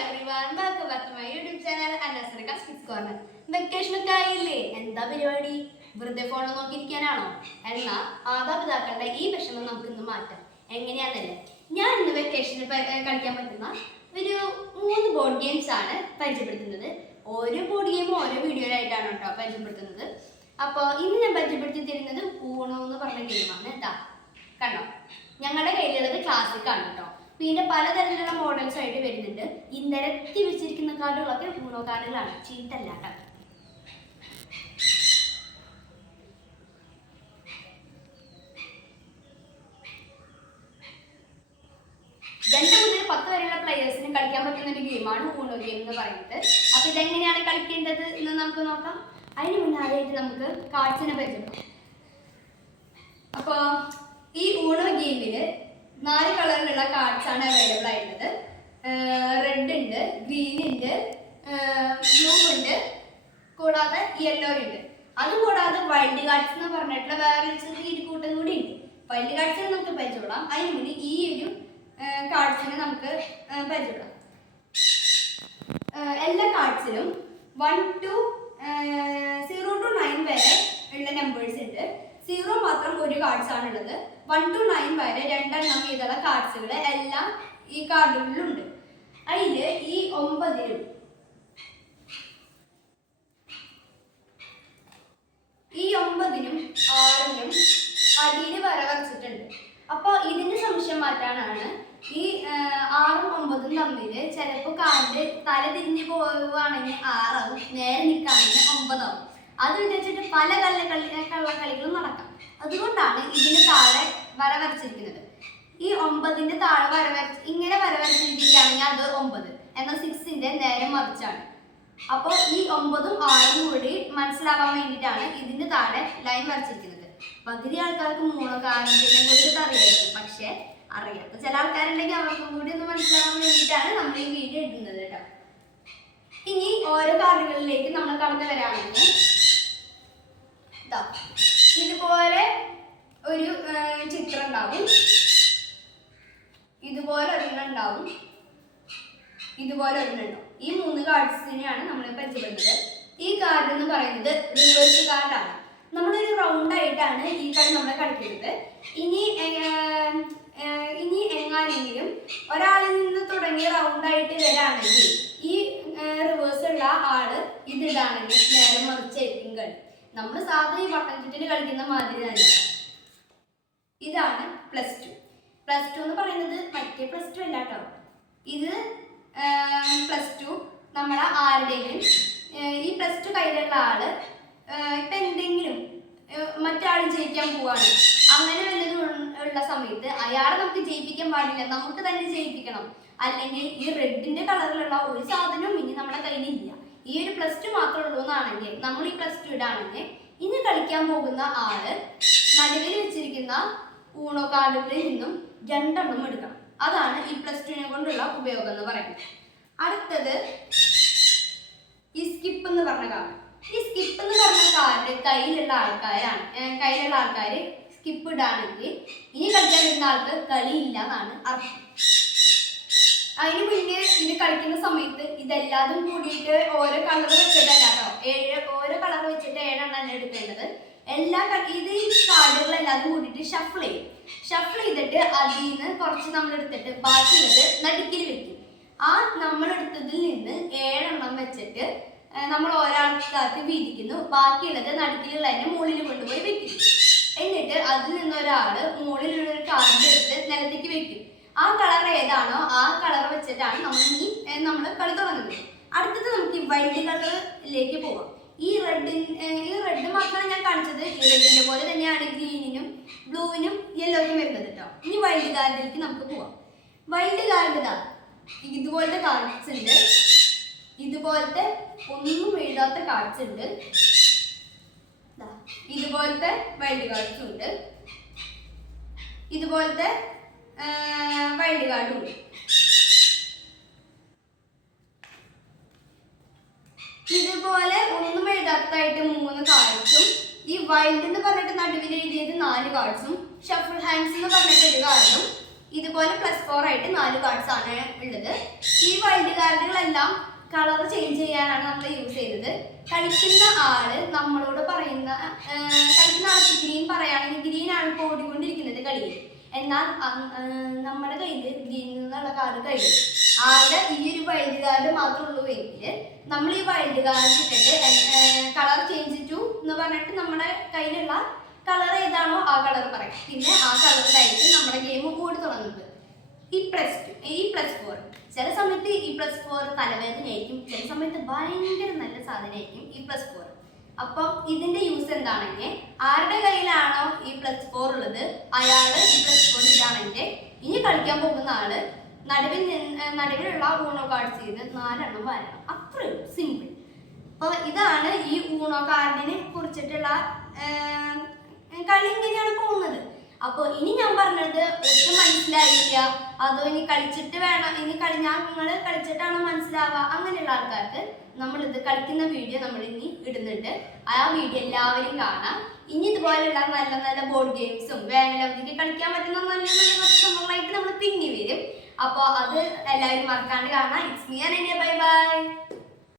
everyone, welcome back to my YouTube channel and Asrika's Kids Corner. Vacation ഒക്കെ ആയില്ലേ? എന്താ പരിപാടി? വെറുതെ ഫോൺ നോക്കിയിരിക്കാനാണോ? എന്നാ മാതാപിതാക്കളുടെ ഈ വിഷമം നമുക്ക് ഇന്ന് മാറ്റാം. എങ്ങനെയാണെന്നല്ലേ, ഞാൻ ഇന്ന് വെക്കേഷനിൽ കളിക്കാൻ പറ്റുന്ന ഒരു 3 ബോർഡ് ഗെയിംസ് ആണ് പരിചയപ്പെടുത്തുന്നത്. ഓരോ ബോർഡ് ഗെയിമും ഓരോ വീഡിയോയിലായിട്ടാണ് കേട്ടോ പരിചയപ്പെടുത്തുന്നത്. അപ്പോൾ ഇന്ന് ഞാൻ പരിചയപ്പെടുത്തി തരുന്നത് ഊണോ എന്ന് പറഞ്ഞ ഗെയിമാണ് കേട്ടോ. കണ്ടോ, ഞങ്ങളുടെ കയ്യിലുള്ളത് ക്ലാസിക് ആണ് കേട്ടോ. പിന്നെ പലതരത്തിലുള്ള മോഡൽസ് ആയിട്ട് വരുന്നുണ്ട്. ഈ നിരത്തി വെച്ചിരിക്കുന്ന കാർഡുകളൊക്കെ ഊണോ കാർഡുകളാണ്, ചീട്ടല്ല കേട്ടോ. 2 മുതൽ 10 വരെയുള്ള പ്ലെയേഴ്സിന് കളിക്കാൻ പറ്റുന്ന ഒരു ഗെയിമാണ് ഊണോ ഗെയിം എന്ന് പറയുന്നത്. അപ്പൊ ഇതെങ്ങനെയാണ് കളിക്കേണ്ടത് എന്ന് നമുക്ക് നോക്കാം. അതിന് മുന്നായിട്ട് നമുക്ക് കാർഡ്സിനെ പരിചയപ്പെടാം. അപ്പോൾ ഈ ഊണോ ഗെയിമില് 4 കളറിലുള്ള കാർഡ്സ് ആണ് അവൈലബിൾ ആയിട്ടുള്ളത്. റെഡ് ഉണ്ട്, ഗ്രീൻ ഉണ്ട്, ബ്ലൂ ഉണ്ട്, കൂടാതെ യെല്ലോ ഉണ്ട്. അതുകൂടാതെ വൈൽഡ് കാർഡ്സ് എന്ന് പറഞ്ഞിട്ടുള്ള വേറെ ചെറിയ കൂട്ടം കൂടി ഉണ്ട്. വൈൽഡ് കാർഡ്സിനെ നമുക്ക് പരിചയപ്പെടാം. അതിന് മുന്നേ ഈ ഒരു കാർഡ്സിനെ നമുക്ക് പരിചയപ്പെടാം. എല്ലാ കാർഡ്സിലും 0 to 9 വരെ ഉള്ള നമ്പേഴ്സ് ഉണ്ട്. 0 മാത്രം ഒരു കാർഡ്സ് ആണുള്ളത്. 1 to 9 വരെ 2 എണ്ണം വീതമുള്ള കാർഡ്സുകൾ എല്ലാം ഈ കാർഡുകളിലുണ്ട്. അതിൽ ഈ 9നും ഈ 9നും 6നും അടിയിൽ വര വരച്ചിട്ടുണ്ട്. അപ്പോൾ ഇതിന് സംശയം മാറ്റാനാണ് ഈ 6ഉം 9ഉം തമ്മിൽ ചിലപ്പോൾ കാർഡ് തല തിരിഞ്ഞ് പോവുകയാണെങ്കിൽ 6 ആവും, നേരെ നിൽക്കുകയാണെങ്കിൽ 9 ആവും. അത് വിചാരിച്ചിട്ട് പല കള്ളക്കളികളും നടക്കാം. അതുകൊണ്ടാണ് ഇതിന് താഴെ വര വരച്ചിരിക്കുന്നത്. ഈ 9ന്റെ താഴെ ഇങ്ങനെ വര വരച്ചിരിക്കുകയാണെങ്കിൽ അത് 9, എന്നാൽ 6ന്റെ നേരെ മറിച്ചാണ്. അപ്പോൾ ഈ 9ഉം 6ഉം കൂടി മനസ്സിലാവാൻ വേണ്ടിയിട്ടാണ് ഇതിന്റെ താഴെ ലൈൻ വരച്ചിരിക്കുന്നത്. പകുതി ആൾക്കാർക്ക് മൂന്നോ കാരണത്തിനെ കുറിച്ചിട്ട് അറിയായിരിക്കും, പക്ഷെ അറിയാത്ത ചില ആൾക്കാരുണ്ടെങ്കിൽ അവർക്കും കൂടി ഒന്ന് മനസ്സിലാവാൻ വേണ്ടിയിട്ടാണ് നമ്മൾ ഈ വീഡിയോ ഇടുന്നത് കേട്ടോ. ഇനി ഓരോ കാർഡുകളിലേക്ക് നമ്മൾ കടന്നു വരാണെങ്കിൽ ഇതുപോലെ ഒരു ചിത്രം ഉണ്ടാവും, ഇതുപോലെ ഒരെണ്ണം ഉണ്ടാവും, ഇതുപോലെ ഒരെണ്ണം ഉണ്ടാവും. ഈ 3 കാർഡ്സിനെയാണ് നമ്മൾ പരിചയപ്പെടുന്നത്. ഈ കാർഡ് എന്ന് പറയുന്നത് റിവേഴ്സ് കാർഡാണ്. നമ്മളൊരു റൗണ്ട് ആയിട്ടാണ് ഈ കളി നമ്മൾ കളിക്കുന്നത്. ഇനി എങ്ങാനെങ്കിലും ഒരാളിൽ നിന്ന് തുടങ്ങിയ റൗണ്ടായിട്ട് വരാണെങ്കിൽ ഈ റിവേഴ്സ് ഉള്ള ആള് ഇതിടാണെങ്കിൽ നേരെ മറിച്ചായിരിക്കും കളി. നമ്മൾ സാധാരണ ഈ വട്ടം ചുറ്റിന് കളിക്കുന്ന മാതിരി തന്നെയാണ്. ഇതാണ് +2. +2 എന്ന് പറയുന്നത് മറ്റേ +2 അല്ല കേട്ടോ. ഇത് +2 നമ്മളെ ആരുടെയും ഈ +2 കയ്യിലുള്ള ആള് ഇപ്പം എന്തെങ്കിലും മറ്റാൾ ജയിക്കാൻ പോവാണ്, അങ്ങനെ വല്ലതും ഉള്ള സമയത്ത് അയാളെ നമുക്ക് ജയിപ്പിക്കാൻ പാടില്ല, നമുക്ക് തന്നെ ജയിപ്പിക്കണം. അല്ലെങ്കിൽ ഈ റെഡിന്റെ കളറിലുള്ള ഒരു സാധനവും ഇനി നമ്മുടെ കയ്യിലില്ല, ഈ ഒരു +2 മാത്രമേ ഉള്ളൂ എന്നാണെങ്കിൽ നമ്മൾ ഈ +2 ഇടാണെങ്കിൽ ഇനി കളിക്കാൻ പോകുന്ന ആള് നടുവിൽ വെച്ചിരിക്കുന്ന ഊണോ കാർഡുകളിൽ നിന്നും 2 എണ്ണം എടുക്കണം. അതാണ് ഈ +2നെ കൊണ്ടുള്ള ഉപയോഗം എന്ന് പറയുന്നത്. അടുത്തത് ഈ സ്കിപ്പ് എന്ന് പറഞ്ഞ കാർഡ്. ഈ സ്കിപ്പ് എന്ന് പറഞ്ഞ കാർഡ് കയ്യിലുള്ള ആൾക്കാർ സ്കിപ്പ് ഇടാണെങ്കിൽ ഇനി കളിക്കാൻ വരുന്ന ആൾക്ക് കളിയില്ല എന്നാണ് അർത്ഥം. അതിന് മുന്നേ ഇത് കളിക്കുന്ന സമയത്ത് ഇതെല്ലാതും കൂടിയിട്ട് ഓരോ കളർ വെച്ചിട്ടല്ല കേട്ടോ, ഓരോ കളർ വെച്ചിട്ട് 7 എണ്ണം എടുക്കേണ്ടത്. ഇത് ഈ കാർഡുകളെല്ലാതും കൂടിയിട്ട് ഷഫിൾ ചെയ്യും. ഷഫിൾ ചെയ്തിട്ട് അതിൽ നിന്ന് കുറച്ച് നമ്മൾ എടുത്തിട്ട് ബാക്കിയുള്ളത് നടുക്കിൽ വെക്കും. ആ നമ്മളെടുത്തതിൽ നിന്ന് 7 എണ്ണം വെച്ചിട്ട് നമ്മൾ ഒരാൾക്കാർക്ക് വീതിക്കുന്നു, ബാക്കിയുള്ളത് നടുക്കിലുള്ളതിനെ മുകളിൽ കൊണ്ടുപോയി വെക്കും. എന്നിട്ട് അതിൽ നിന്നൊരാള് മുകളിലുള്ളൊരു കാർഡ് എടുത്ത് നിലത്തേക്ക് വെക്കും. ആ കളർ ഏതാണോ ആ കളർ വെച്ചിട്ടാണ് നമ്മൾ കളി തുടങ്ങുന്നത്. അടുത്തത് നമുക്ക് ഈ വൈൽഡ് കളറിലേക്ക് പോവാം. ഈ റെഡ് മാത്രമാണ് ഞാൻ കാണിച്ചത്. ഈ റെഡിന്റെ പോലെ തന്നെയാണ് ഗ്രീനിനും ബ്ലൂവിനും യെല്ലോയ്ക്കും വരുന്നത് കേട്ടോ. ഇനി വൈൽഡ് കാർഡിലേക്ക് നമുക്ക് പോവാം. വൈൽഡ് കാർഡ് ഇതുപോലത്തെ കാർഡ്സ് ഉണ്ട്, ഇതുപോലത്തെ ഒന്നും എഴുതാത്ത കാർഡ്സ് ഉണ്ട്, ഇതുപോലത്തെ വൈൽഡ് കാർഡ്സും ഉണ്ട്, ഇതുപോലത്തെ വൈൽഡ് കാർഡും ഉണ്ട്. ഇതുപോലെ ഒന്നും എഴുതാത്തതായിട്ട് 3 കാർഡ്സും, ഈ വൈൽഡ് എന്ന് പറഞ്ഞിട്ട് നടുവിൽ എഴുതിയത് 4 കാർഡ്സും, ഷഫിൾ ഹാൻഡ്സ് എന്ന് പറഞ്ഞിട്ട് 1 കാർഡും, ഇതുപോലെ +4 ആയിട്ട് 4 കാർഡ്സ് ആണ് ഉള്ളത്. ഈ വൈൽഡ് കാർഡുകളെല്ലാം കളർ ചേഞ്ച് ചെയ്യാനാണ് നമ്മൾ യൂസ് ചെയ്തത്. കളിക്കുന്ന ആള് നമ്മളോട് പറയുന്ന കളിക്കുന്ന ആൾക്ക് ഗ്രീൻ പറയുകയാണെങ്കിൽ ഗ്രീൻ ആണ് ഇപ്പോൾ ഓടിക്കൊണ്ടിരിക്കുന്നത് കളിയിൽ. എന്നാൽ നമ്മുടെ കയ്യിൽ ഗ്രീൻ എന്നുള്ള കാർഡ് കഴിയും. ആകെ ഈ ഒരു വൈൽഡ് കാർഡ് മാത്രമേ ഉള്ളൂ എങ്കിൽ നമ്മൾ ഈ വൈൽഡ് കാർഡ് ഇട്ടിട്ട് കളർ ചേഞ്ച് ടു എന്ന് പറഞ്ഞിട്ട് നമ്മുടെ കയ്യിലുള്ള കളർ ഏതാണോ ആ കളർ പറയും. പിന്നെ ആ കളറിലായിരിക്കും നമ്മുടെ ഗെയിം ഓടി തുടങ്ങുന്നത്. ഈ +4 ചില സമയത്ത് ഈ +4 തലവേദനയായിരിക്കും, ചില സമയത്ത് ഭയങ്കര നല്ല സാധനമായിരിക്കും ഈ +4. അപ്പം ഇതിന്റെ യൂസ് എന്താണെങ്കിൽ ആരുടെ കയ്യിലാണോ ഈ +4 ഉള്ളത് അയാള് ഈ +4 ഇതാണെങ്കിൽ ഇനി കളിക്കാൻ പോകുന്ന ആള് നടുവിലുള്ള ഊണോ കാർഡ് ചെയ്ത് 4 എണ്ണം വരണം. അത്രയും സിമ്പിൾ. അപ്പോൾ ഇതാണ് ഈ ഊണോ കാർഡിനെ കുറിച്ചിട്ടുള്ള കളി ഇങ്ങനെയാണ് പോകുന്നത്. അപ്പോൾ ഇനി ഞാൻ പറഞ്ഞത് ഒട്ടും മനസ്സിലായില്ല, അതോ ഇനി കളിച്ചിട്ട് വേണം, ഇനി നിങ്ങൾ കളിച്ചിട്ടാണോ മനസ്സിലാവുക, അങ്ങനെയുള്ള ആൾക്കാർക്ക് നമ്മളിത് കളിക്കുന്ന വീഡിയോ നമ്മൾ ഇനി ഇടുന്നുണ്ട്. ആ വീഡിയോ എല്ലാവരും കാണാം. ഇനി ഇതുപോലെയുള്ള നല്ല നല്ല ബോർഡ് ഗെയിംസും വേനലവധിക്ക് കളിക്കാൻ പറ്റുന്ന നല്ല നല്ല കുറച്ച് സംഭവങ്ങളായിട്ട് നമ്മൾ പിന്നെ വരും. അപ്പോൾ അത് എല്ലാവരും മറക്കാണ്ട് കാണാം. It's me Ananya. Bye bye.